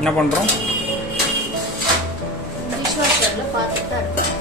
என்ன பண்ணுறோம்? டிஷ்வாஷரில் பார்த்துட்டு தான் இருக்கும்.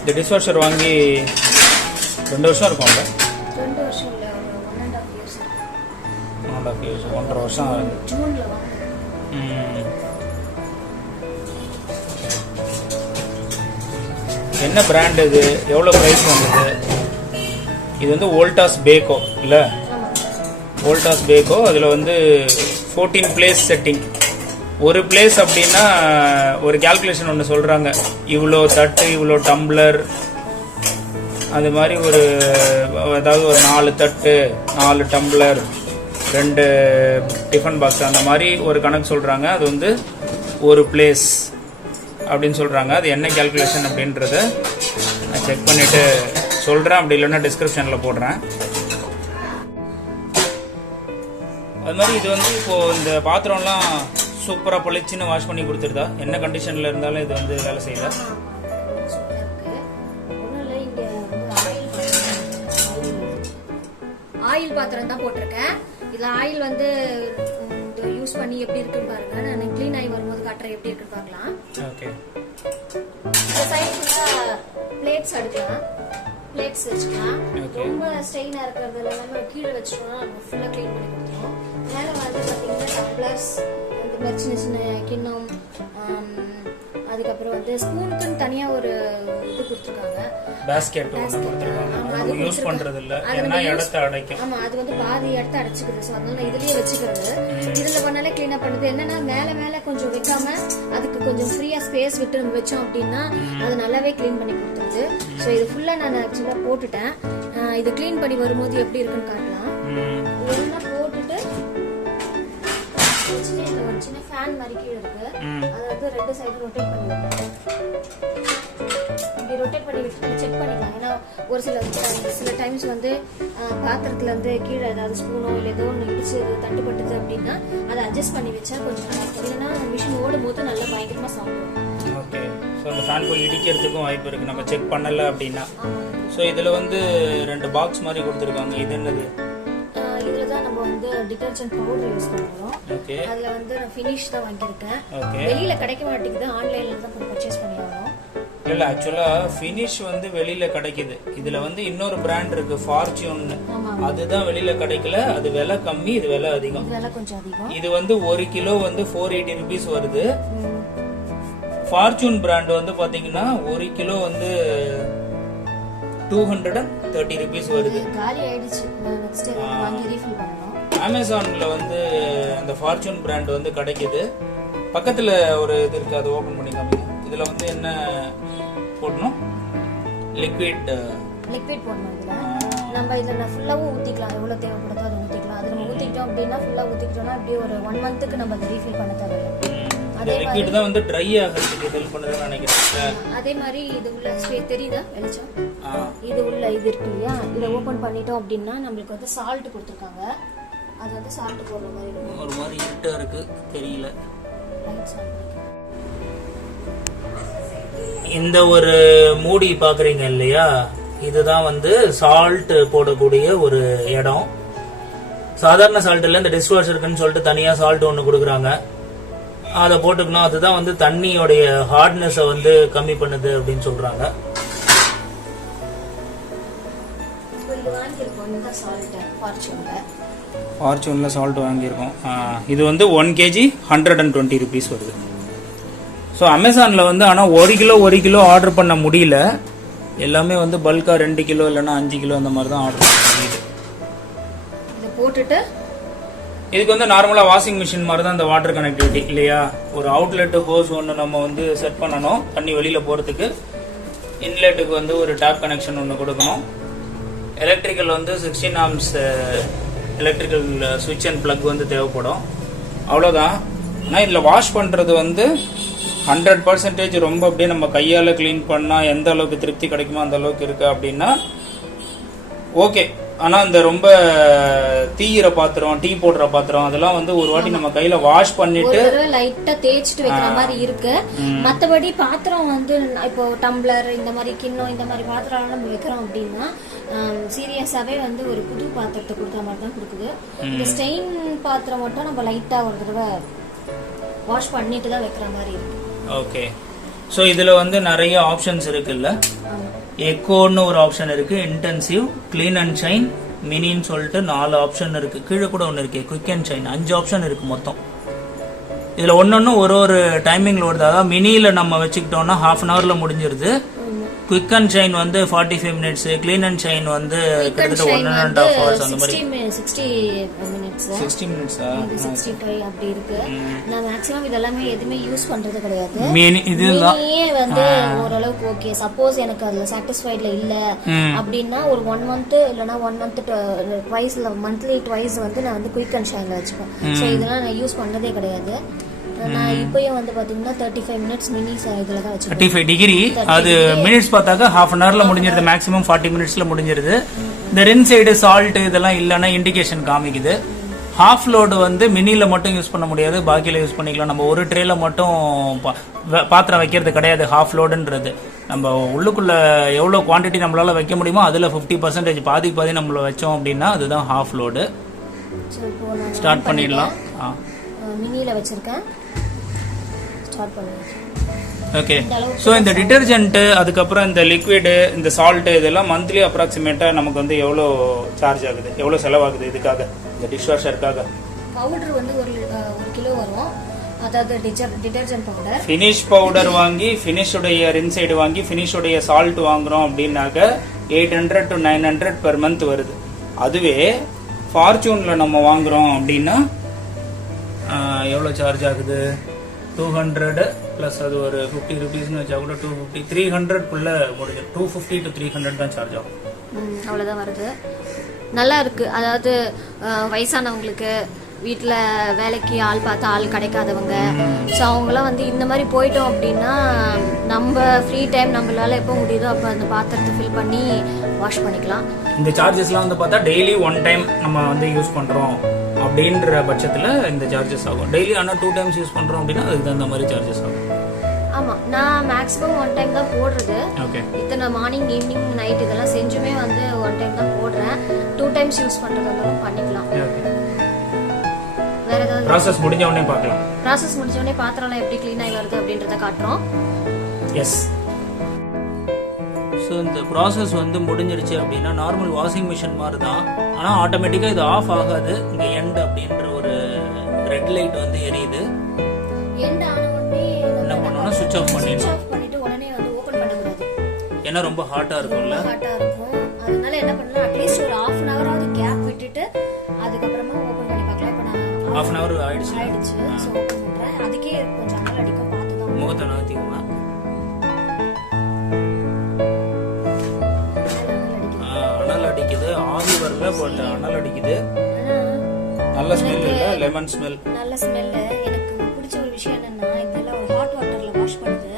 இந்த டிஷ்வாஷர் வாங்கி 2 வருஷம் இருக்கும்ல? 2 வருஷம் இல்லை, 1.5 years. 1.5 years, 1.5 வருஷம். ஜூனில் வாங்க. என்ன பிராண்ட் இது? எவ்வளோ ப்ரைஸ் வந்தது? இது வந்து வோல்டாஸ் பேக்கோ இல்லை? வோல்டாஸ் பேக்கோ. அதில் வந்து 14 பிளேஸ் செட்டிங். ஒரு பிளேஸ் அப்படின்னா ஒரு கேல்குலேஷன் ஒன்று சொல்கிறாங்க, இவ்வளோ தட்டு, இவ்வளோ டம்ளர், அது மாதிரி ஒரு அதாவது ஒரு 4 தட்டு, 4 டம்ளர், 2 டிஃபன் பாக்ஸ், அந்த மாதிரி ஒரு கணக்கு சொல்கிறாங்க. அது வந்து ஒரு பிளேஸ் அப்படின்னு சொல்கிறாங்க. அது என்ன கேல்குலேஷன் அப்படின்றத நான் செக் பண்ணிவிட்டு சொல்கிறேன். அப்படி இல்லைன்னா டிஸ்கிரிப்ஷனில் போடுறேன். அது மாதிரி இது வந்து இப்போது இந்த பாத்திரம்லாம் சூப்பராக பளிச்சுன்னு வாஷ் பண்ணி கொடுத்துருதா? என்ன கண்டிஷனில் இருந்தாலும் இது வந்து வேலை செய்யல? ஆயில் பாத்திரம் தான் போட்டிருக்கேன். இதில் ஆயில் வந்து யூஸ் பண்ணி எப்படி இருக்குன்னு பாருங்க. நான் க்ளீன் ஆகி வரும்போது காட்டுறேன் எப்படி இருக்குன்னு பார்க்கலாம். ஓகே. இந்த சைடு ஃபுல்லாக பிளேட்ஸ் அடுக்கலாம், பிளேட்ஸ் வச்சுக்கலாம். ரொம்ப ஸ்ட்ரெயினாக இருக்கிறது எல்லாமே கீழே வச்சுட்டோம்னா நம்ம ஃபுல்லாக க்ளீன் பண்ணி கொடுத்துருவோம். மேலே வந்து பார்த்தீங்கன்னா டம்ளர்ஸ், இந்த மாதிரி சின்ன சின்ன கிண்ணம், அதுக்கப்புறம் வந்து ஸ்பூனுக்குன்னு தனியாக ஒரு இது கொடுத்துருக்காங்க, பேஸ்கெட் கொடுத்துருக்காங்க. அது யூஸ் பண்றது இல்ல, ஏன்னா இடத்தை அடைக்கும். ஆமா, அது வந்து பாதி இடத்தை அடைச்சிக்குது. ஸோ அதனால இதுலயே வச்சுக்கிறது. இதுல பண்ணாலே கிளீன் அப் பண்ணுது. என்னன்னா மேல கொஞ்சம் வைக்காம அதுக்கு கொஞ்சம் ஃப்ரீயா ஸ்பேஸ் விட்டு நம்ம வச்சோம் அப்படின்னா அது நல்லாவே கிளீன் பண்ணி கொடுத்துருது. ஸோ இது ஃபுல்லா நான் ஆக்சுவலா போட்டுட்டேன். இது கிளீன் பண்ணி வரும்போது எப்படி இருக்குன்னு காட்டலாம். இதெல்லாம் போட்டுட்டு ஒரு சின்ன ஃபேன் மாதிரி கீழே இருக்கு, அதை வந்து 2 சைடும் ரொட்டேட் பண்ணி விடணும். இப்படி ரொட்டேட் பண்ணி விட்டு செக் பண்ணிக்கலாம். ஏன்னா ஒரு சில டைம்ஸ் வந்து பாத்திரத்துல இருந்து கீழே ஏதாவது ஸ்பூனோ இல்லை ஏதோ ஒன்று இடிச்சு தட்டுப்பட்டுது அப்படின்னா அதை அட்ஜஸ்ட் பண்ணி வச்சா கொஞ்சம் நல்லா இருக்கும். இல்லைன்னா மிஷின் ஓடும் போது நல்லா பயங்கரமா சாப்பிடும். ஓகே. ஸோ அந்த ஃபேன் போய் இடிக்கிறதுக்கும் வாய்ப்பு இருக்கு நம்ம செக் பண்ணல அப்படின்னா. ஸோ இதில் வந்து 2 பாக்ஸ் மாதிரி கொடுத்துருக்காங்க. இது என்னது? இதுல தான் நம்ம வந்து டிடர்ஜென்ட் பவுடர் யூஸ் பண்ணுறோம். ஓகே. அதுல வந்து நான் ஃபினிஷ் தான் வாங்கியிருக்கேன். ஓகே. வெளியில கிடைக்க மாட்டேங்குது, ஆன்லைன்ல தான் போய் பர்ச்சேஸ் பண்ணி ஆகணும். இல்ல, ஆக்சுவலா ஃபினிஷ் வந்து வெளியில கிடைக்குது. இதுல வந்து இன்னொரு பிராண்ட் இருக்கு, ஃபார்ச்சூன். அதுதான் வெளியில கிடைக்கல. அது விலை கம்மி, இது விலை அதிகம். விலை கொஞ்சம் அதிகம். இது வந்து 1 கிலோ வந்து 480 rupees வருது. ஃபார்ச்சூன் பிராண்ட் வந்து பாத்தீங்கன்னா 1 கிலோ வந்து 230 rupees வருது. காலி ஆயிடுச்சு. நெக்ஸ்ட் வாங்கி ரீஃபில் பண்ணனும். அமேசான்ல வந்து அந்த ஃபார்ச்சூன் பிராண்ட் வந்து கிடைக்குது. பக்கத்துல ஒரு இது இருக்கு, அதை ஓபன் பண்ணி காமிங்க. இதுல வந்து என்ன போடணும்? லிக்விட் போடணும். இதுல நம்ம இதுல ஃபுல்லாவும் ஊத்திக்கலாம், எவ்வளவு தேவைப்படுதோ அதை ஊத்திக்கலாம். அது நம்ம ஊத்திட்டோம் அப்படின்னா ஃபுல்லா ஊத்திக்கிட்டோம்னா அப்படியே ஒரு 1 மந்த்துக்கு நம்ம அதை ரீஃபில் பண்ண தேவையில்லை. அதே லிக்விட் தான் வந்து ட்ரை ஆகிறதுக்கு ஹெல்ப் பண்ணுதுன்னு நினைக்கிறேன். அதே மாதிரி இது உள்ள தெரியுதா வெளிச்சம்? இது உள்ள இது இருக்கு இல்லையா, இதை ஓபன் பண்ணிட்டோம் அப்படின்னா நம்மளுக்கு வந்து சால்ட் கொடுத்துருக்காங்க. அது வந்து சால்ட் போடுற மாதிரி இருக்கும். ஒரு மாதிரி இருட்டா இருக்கு, தெரியல. இந்த ஒரு மூடி பாக்குறீங்க இல்லையா, இதுதான் வந்து சால்ட் போடக்கூடிய ஒரு இடம். சாதாரண சால்ட் இல்ல, இந்த டிஷ்வாஷருக்குன்னு சொல்லிட்டு தனியா சால்ட் ஒண்ணு கொடுக்குறாங்க. அதை போட்டுக்கணும். அதுதான் வந்து தண்ணியோடைய ஹார்ட்னஸை வந்து கம்மி பண்ணுது அப்படின்னு சொல்றாங்க. ஃபார்ச்சூன்ல சால்ட் வாங்கியிருக்கோம். இது வந்து 1 kg 120 rupees வருது. ஸோ அமேசானில் வந்து ஆனால் 1 கிலோ ஆர்டர் பண்ண முடியல. எல்லாமே வந்து பல்கா 2 கிலோ இல்லைன்னா 5 கிலோ அந்த மாதிரி தான் ஆர்டர் பண்ண முடியுது. இதை போட்டுட்டு இதுக்கு வந்து நார்மலாக வாஷிங் மிஷின் மாதிரி தான் இந்த வாட்டர் கனெக்டிவிட்டி இல்லையா. ஒரு அவுட்லெட் ஹோஸ் ஒன்று நம்ம வந்து செட் பண்ணணும் தண்ணி வெளியில் போகிறதுக்கு. இன்லெட்டுக்கு வந்து ஒரு டேப் கனெக்ஷன் ஒன்று கொடுக்கணும். எலக்ட்ரிக்கல் வந்து 16 amps எலக்ட்ரிக்கல் சுவிட்ச் அண்ட் பிளக் வந்து தேவைப்படும். அவ்வளோதான். ஆனால் இதில் வாஷ் பண்ணுறது வந்து 100% ரொம்ப அப்படியே நம்ம கையால் க்ளீன் பண்ணால் எந்த அளவுக்கு திருப்தி கிடைக்குமோ அந்த அளவுக்கு இருக்கு அப்படின்னா ஓகே. ஆனால் இந்த ரொம்ப தீயிற பாத்திரம், டீ போடுற பாத்திரம், அதெல்லாம் வந்து ஒரு வாட்டி நம்ம கையில வாஷ் பண்ணிட்டு லைட்டா தேய்ச்சிட்டு வைக்கிற மாதிரி இருக்கு. மத்தபடி பாத்திரம் வந்து இப்போ டம்ளர் இந்த மாதிரி கிண்ணம் இந்த மாதிரி பாத்திரம் நம்ம வைக்கிறோம் அப்படின்னா சீரியஸாவே வந்து ஒரு புது பாத்திரத்தை கொடுத்த மாதிரி தான் கொடுக்குது. இந்த ஸ்டெயின் பாத்திரம் மட்டும் நம்ம லைட்டா ஒரு தடவை வாஷ் பண்ணிட்டு தான் வைக்கிற மாதிரி இருக்கு. ஓகே. ஸோ இதுல வந்து நிறைய ஆப்ஷன்ஸ் இருக்குல்ல. எக்கோன்னு ஒரு ஆப்ஷன் இருக்கு, இன்டென்சிவ், கிளீன் அண்ட் ஷைன், மினின்னு சொல்லிட்டு 4 ஆப்ஷன் இருக்கு. கீழே கூட ஒன்று இருக்கு, குயிக் அண்ட் ஷைன். 5 ஆப்ஷன் இருக்கு மொத்தம். இதுல ஒன்னொன்னு ஒரு டைமிங்ல வருது. அதாவது மினியில நம்ம வச்சுக்கிட்டோம்னா ½ அன் ஹவர்ல முடிஞ்சிருது. குயிக் அண்ட் ஷைன் வந்து 45 மினிட்ஸ், கிளீன் அண்ட் ஷைன் வந்து கிட்டத்தட்ட 1.5 hours அந்த மாதிரி. 60 மினிட்ஸ் 60 மினிட்ஸா 65 அப்படி இருக்கு. நான் மேக்ஸिमम இதெல்லாம் எதுமே யூஸ் பண்றது கிடையாது. இதுதான் வந்து ஓரளவுக்கு ஓகே. சப்போஸ் எனக்கு அதுல சாட்டிஸ்ஃபைட்ல இல்ல அப்படின்னா ஒரு 1 month இல்லனா 1 month ட்வைஸ் மந்த்லி ட்வைஸ் வந்து நான் வந்து குயிக் அண்ட் ஷைன்ல வச்சுப்பேன். சோ இதெல்லாம் நான் யூஸ் பண்ணதே கிடையாது. நான் இப்போயும் வந்து பாத்தீங்கன்னா 35 மினிட்ஸ் மினி இதுல தான் வச்சிருக்கேன். 35 டிகிரி அது மினிட்ஸ் பார்த்தாக்க ½ அன் ஹவர்ல முடிஞ்சிருது, மேக்ஸிமம் 40 மினிட்ஸ்ல முடிஞ்சிருது. இந்த ரின்சைடு சால்ட் இதெல்லாம் இல்லைன்னா இண்டிகேஷன் காமிக்குது. ஹாஃப் லோடு வந்து மினில மட்டும் யூஸ் பண்ண முடியாது, பாக்கியில யூஸ் பண்ணிக்கலாம். நம்ம ஒரு ட்ரேல மட்டும் பாத்திரம் வைக்கிறது கிடையாது ஹாஃப் லோடுன்றது. நம்ம உள்ளுக்குள்ள எவ்வளவு குவான்டிட்டி நம்மளால வைக்க முடியுமோ அதுல 50% பாதி நம்மள வச்சோம் அப்படின்னா அதுதான் ஹாஃப் லோடு. ஸ்டார்ட் பண்ணிடலாம். மினில வச்சிருக்கேன். ஸ்டார்ட் பண்ணுங்க. ஓகே. ஸோ இந்த டிட்டர்ஜென்ட், அதுக்கப்புறம் இந்த லிக்விடு, இந்த சால்ட், இதெல்லாம் மந்த்லி அப்ராக்சிமேட்டா நமக்கு வந்து எவ்வளோ சார்ஜ் ஆகுது, எவ்வளோ செலவாகுது இதுக்காக, இந்த டிஷ்வாஷருக்காக? பவுடர் வந்து 1 கிலோ வரும். அதாவது டிட்டர்ஜென்ட் பவுடர், ஃபினிஷ் பவுடர் வாங்கி ஃபினிஷுடைய ரின்சைடு வாங்கி ஃபினிஷுடைய சால்ட் வாங்குறோம் அப்படின்னாக்க 800 to 900 per month வருது. அதுவே ஃபார்ச்சூன்ல நம்ம வாங்குறோம் அப்படின்னா எவ்வளோ சார்ஜ் ஆகுது? 200 பிளஸ் அது ஒரு 50 rupeesனு வச்சா கூட 250, 300 முடிஞ்சு. 250 to 300 தான் சார்ஜ் ஆகும். அவ்வளோதான் வருது. நல்லா இருக்கு. அதாவது வயசானவங்களுக்கு, வீட்டில் வேலைக்கு ஆள் பார்த்தா ஆள் கிடைக்காதவங்க, ஸோ அவங்களாம் வந்து இந்த மாதிரி போயிட்டோம் அப்படின்னா நம்ம ஃப்ரீ டைம் நம்மளால எப்போ முடியுதோ அப்போ அந்த பாத்திரத்தை ஃபில் பண்ணி வாஷ் பண்ணிக்கலாம். இந்த சார்ஜஸ்லாம் வந்து பார்த்தா டெய்லி 1 டைம் நம்ம வந்து யூஸ் பண்ணுறோம் அப்படின்ற பட்சத்தில் இந்த சார்ஜஸ் ஆகும். டெய்லி ஆனால் 2 times யூஸ் பண்ணுறோம் அப்படின்னா அதுக்கு தகுந்த மாதிரி சார்ஜஸ் ஆகும். ஆமாம், நான் மேக்ஸிமம் 1 time தான் போடுறது. ஓகே. இத்தனை மார்னிங், ஈவினிங், நைட் இதெல்லாம் செஞ்சுமே வந்து 1 time தான் போடுறேன். 2 times யூஸ் பண்ணுறதாலும் பண்ணிக்கலாம். வேற ஏதாவது ப்ராசஸ் முடிஞ்ச உடனே பார்க்கலாம். ப்ராசஸ் முடிஞ்ச உடனே பாத்திரம்லாம் எப்படி க்ளீன் ஆகி வருது அப்படின்றத காட்டுறோம். எஸ். ஸோ இந்த ப்ராசஸ் வந்து முடிஞ்சிருச்சு அப்படின்னா நார்மல் வாஷிங் மிஷின் மாதிரி தான். ஆனால் ஆட்டோமேட்டிக்காக இது ஆஃப் ஆகாது. இங்கே எண்ட் அப்படின்ற ஒரு ரெட் லைட் வந்து எரியுது. எண்ட் ஆன உடனே என்ன பண்ணணும்னா சுவிட்ச் ஆஃப் பண்ணிட்டு உடனே வந்து ஓபன் பண்ணக்கூடாது. ஏன்னா ரொம்ப ஹாட்டாக இருக்கும்ல. ஹாட்டாக இருக்கும். அதனால என்ன பண்ணலாம், அட்லீஸ்ட் ஒரு ½ அன் ஹவராவது கேப் விட்டுட்டு அதுக்கப்புறமா ஓபன் பண்ணி பார்க்கலாம். இப்போ நான் ½ அன் ஹவர் ஆயிடுச்சு. ஸோ ஓபன் பண்ணுறேன். அதுக்கே கொஞ்சம் அனல் அடிக்கும், பார்த்து தான் முகத்தை நகர்த்திக்கோங்க. அனல் அடிக்குது, ஆவி வரல, பட் அனல் அடிக்குது. நல்ல ஸ்மெல் இல்ல, லெமன் ஸ்மெல். நல்ல ஸ்மெல். எனக்கு பிடிச்ச ஒரு விஷயம் என்னன்னா, இதெல்லாம் ஒரு ஹாட் வாட்டர்ல வாஷ் பண்ணுது.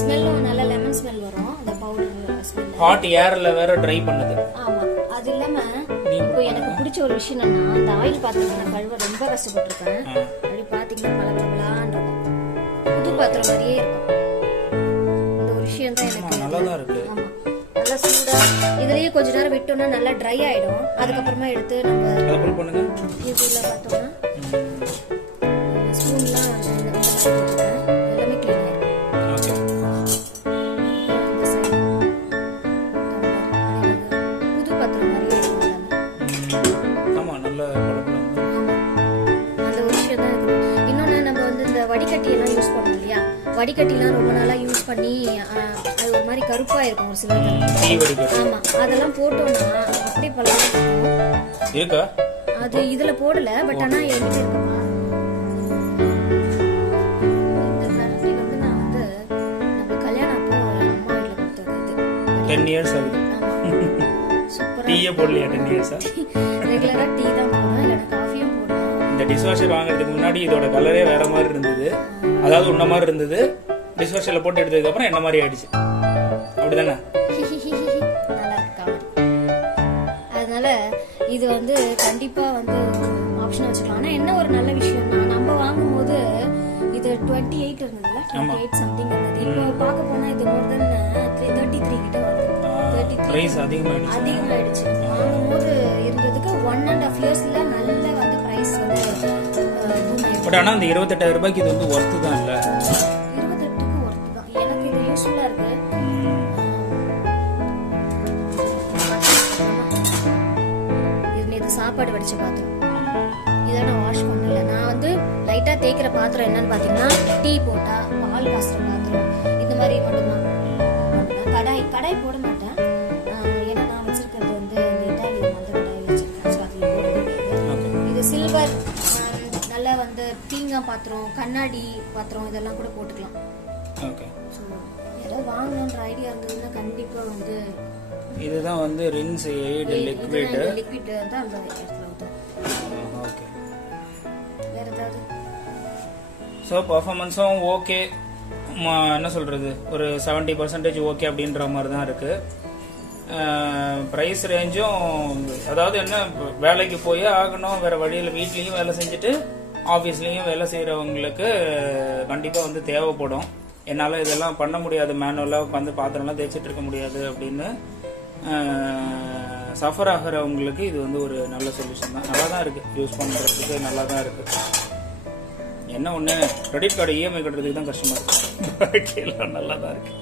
ஸ்மெல்லும் நல்ல லெமன் ஸ்மெல் வரும். அந்த பவுடர் ஸ்மெல் ஹாட் ஏர்ல வேற ட்ரை பண்ணுது. ஆமா. அது இல்லாம இப்போ எனக்கு பிடிச்ச ஒரு விஷயம் என்னன்னா, அந்த ஆயில் பாத்திரம் நான் கழுவ ரொம்ப கஷ்டப்பட்டிருக்கேன். அப்படி பாத்தீங்கன்னா பளபளபளான்னு இருக்கும், புது பாத்திரம் மாதிரியே இருக்கும். இந்த ஒரு விஷயம் தான் எனக்கு நல்லாதான் இருக்கு. ஆமா, நல்லா சூடா. இதுலயே கொஞ்ச நேரம் விட்டோம்னா நல்லா ட்ரை ஆயிடும். அதுக்கப்புறமா எடுத்து நம்ம அப்ளை பண்ணுங்க. இதுல பார்த்தோம்னா ஸ்பூன்லாம் இந்த மாதிரி போட்டுருக்கேன். எல்லாமே க்ளீன் ஆயிடும். ஓகே. இந்த சைடு புது பாத்திரம் மாதிரியே இருக்கும் எல்லாமே. ஆமா, நல்ல பளபளன்னு. ஆமா, அந்த ஒரு விஷயம் தான் இருக்கு. இன்னொன்னு நம்ம வந்து இந்த வடிகட்டி எல்லாம் யூஸ் பண்ணோம் இல்லையா, வடிகட்டிலாம் ரொம்ப நாளா யூஸ் பண்ணி அது ஒரு மாதிரி கருப்பா இருக்கும் ஒரு சில. ஆமா, அதெல்லாம் போட்டோம்னா அப்படியே பளபளன்னு இருக்கா. அது இதுல போடல, பட் ஆனா என்கிட்ட இருக்குமா. இந்த கரண்டி வந்து நான் வந்து நம்ம கல்யாணம் அப்போ அம்மா வீட்ல கொடுத்தது. இது 10 years ஆகுது. சூப்பரா. டீயே போடலையா 10 years? ரெகுலரா டீ தான் போடுவேன், இல்லைன்னா காஃபியும் போடுவேன். இந்த டிஷ்வாஷர் வாங்குறதுக்கு முன்னாடி இதோட கலரே வேற மாதிரி இருந்தது. அதாவது உன்ன மாதிரி இருந்தது. டிஷ்வாஷர்ல போட்டு எடுத்ததுக்கு அப்புறம் என்ன மாதிரி ஆயிடுச்சு. அப்படிதானே? நல்லா இருக்கா. அதனால இது வந்து கண்டிப்பா வந்து ஆப்ஷனா வச்சுக்கலாம். ஆனா என்ன ஒரு நல்ல விஷயம்னா, நம்ம வாங்கும் போது இது 28 இருந்ததுல, 28 சம்திங் இருந்தது. இப்போ பார்க்க போனா இது மோர் தென் 33 கிட்ட வருது. பிரைஸ் அதிகமாயிடுச்சு. வாங்கும்போது இருந்ததுக்கு 1.5 இயர்ஸ்ல நல்ல வந்து பிரைஸ் வந்து பட் ஆனா அந்த 28,000 ரூபாய்க்கு இது வந்து ஒர்த் தான் இல்ல? 28க்கு ஒர்த் தான். எனக்கு இது யூஸ்ஃபுல்லா இருக்கு. இது சாப்பாடு வடிச்ச பாத்திரம். இதை நான் வாஷ் பண்ணல. நான் வந்து லைட்டா தேய்க்கிற பாத்திரம் என்னன்னு பாத்தீங்கன்னா டீ போட்டா, பால் காசுற பாத்திரம், இந்த மாதிரி மட்டும்தான். கடாய் போட மாட்டேன். ஏன்னா நான் வச்சிருக்கிறது வந்து இந்த இட்டாலியன் அந்த கடாய் வச்சிருக்கேன். ஸோ அதில் போட முடியாது. இது சில்வர், நல்லா வந்து பீங்கா பாத்திரம், கண்ணாடி பாத்திரம் இதெல்லாம் கூட போட்டுக்கலாம். ஓகே. ஸோ ஏதாவது வாங்கணுன்ற ஐடியா இருந்ததுன்னா கண்டிப்பா வந்து இதுதான் வந்து ரின்ஸ் எய்ட் லிக்விட் தான் அந்த இடத்துல ஊத்துறேன். ஓகே. வேற ஏதாவது? ஸோ பர்ஃபார்மன்ஸும் ஓகே, என்ன சொல்கிறது, ஒரு 70% ஓகே அப்படின்ற மாதிரி தான் இருக்குது. ப்ரைஸ் ரேஞ்சும் அதாவது என்ன, வேலைக்கு போய் ஆகணும், வேறு வழியில் வீட்லேயும் வேலை செஞ்சுட்டு ஆஃபீஸ்லேயும் வேலை செய்கிறவங்களுக்கு கண்டிப்பாக வந்து தேவைப்படும். என்னால் இதெல்லாம் பண்ண முடியாது, மேனுவலாக உட்காந்து பாத்திரம்லாம் தேய்ச்சிட்டு இருக்க முடியாது அப்படின்னு சஃபர் ஆகிறவங்களுக்கு இது வந்து ஒரு நல்ல சொல்யூஷன் தான். நல்லா தான் இருக்குது, யூஸ் பண்ணுறதுக்கு நல்லா தான் இருக்குது. என்ன ஒன்று, கிரெடிட் கார்டு இஎம்ஐ கட்டுறதுக்கு தான் கஷ்டமாக இருக்குது. எல்லாம் நல்லா தான் இருக்கு.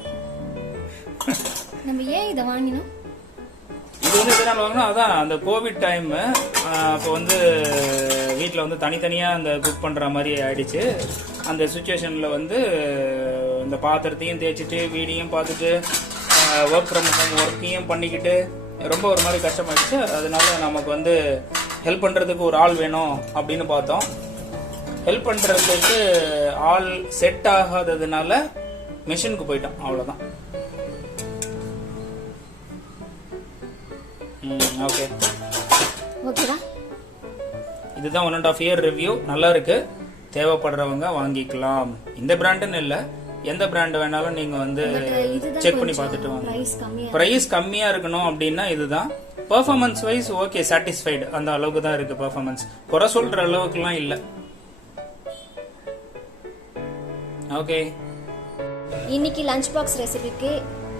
நம்ம ஏன் இதை வாங்கினோம்? இது வந்து எதனால் வாங்கினோம், அதான் அந்த கோவிட் டைம் அப்போ வந்து வீட்டில் வந்து தனித்தனியாக அந்த குக் பண்ணுற மாதிரி ஆயிடுச்சு. அந்த சுச்சுவேஷனில் வந்து இந்த பாத்திரத்தையும் தேய்ச்சிட்டு வீடியும் பார்த்துட்டு ஒர்க் ஃப்ரம் ஹோம் ஒர்க்கையும் பண்ணிக்கிட்டு ரொம்ப ஒரு மாதிரி கஷ்டமாயிடுச்சு. அதனால நமக்கு வந்து ஹெல்ப் பண்ணுறதுக்கு ஒரு ஆள் வேணும் அப்படின்னு பார்த்தோம். ஹெல்ப் பண்ணுறதுக்கு ஆள் செட் ஆகாததுனால மிஷினுக்கு போயிட்டோம், அவ்வளோதான். ஓகே ஓகேடா. இதுதான் 1.5 இயர் ரிவ்யூ. நல்லா இருக்கு, தேவைப்படுறவங்க வாங்கிக்கலாம். இந்த பிராண்டுன்னு இல்லை, எந்த பிராண்ட் வேணாலும் நீங்க வந்து செக் பண்ணி பார்த்துட்டு வாங்க. பிரைஸ் கம்மியா இருக்கணும் அப்படின்னா இதுதான். பெர்ஃபார்மன்ஸ் வைஸ் ஓகே, சாட்டிஸ்ஃபைடு, அந்த அளவுக்கு தான் இருக்கு. பெர்ஃபார்மன்ஸ் குறை சொல்ற அளவுக்குலாம் இல்லை. ஓகே, இன்னைக்கு லஞ்ச் பாக்ஸ் ரெசிபிக்கு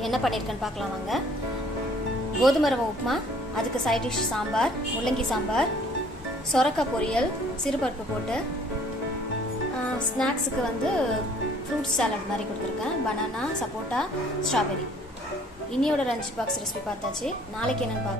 என்ன பண்ணிருக்கேன்னு பார்க்கலாம் வாங்க. கோதுமை ரவை உப்புமா, அதுக்கு சைட் டிஷ் சாம்பார், முள்ளங்கி சாம்பார், சொரக்காய் பொரியல், சிறுபருப்பு போட்டு. ஸ்நாக்ஸுக்கு வந்து ஃப்ரூட்ஸ் சாலட் மாதிரி கொடுத்துருக்கேன். பனானா, சப்போட்டா, ஸ்ட்ராபெரி. இன்னியோட லஞ்ச் பாக்ஸ் ரெசிபி பார்த்தாச்சு. நாளைக்கு என்னன்னு பார்க்கலாம்.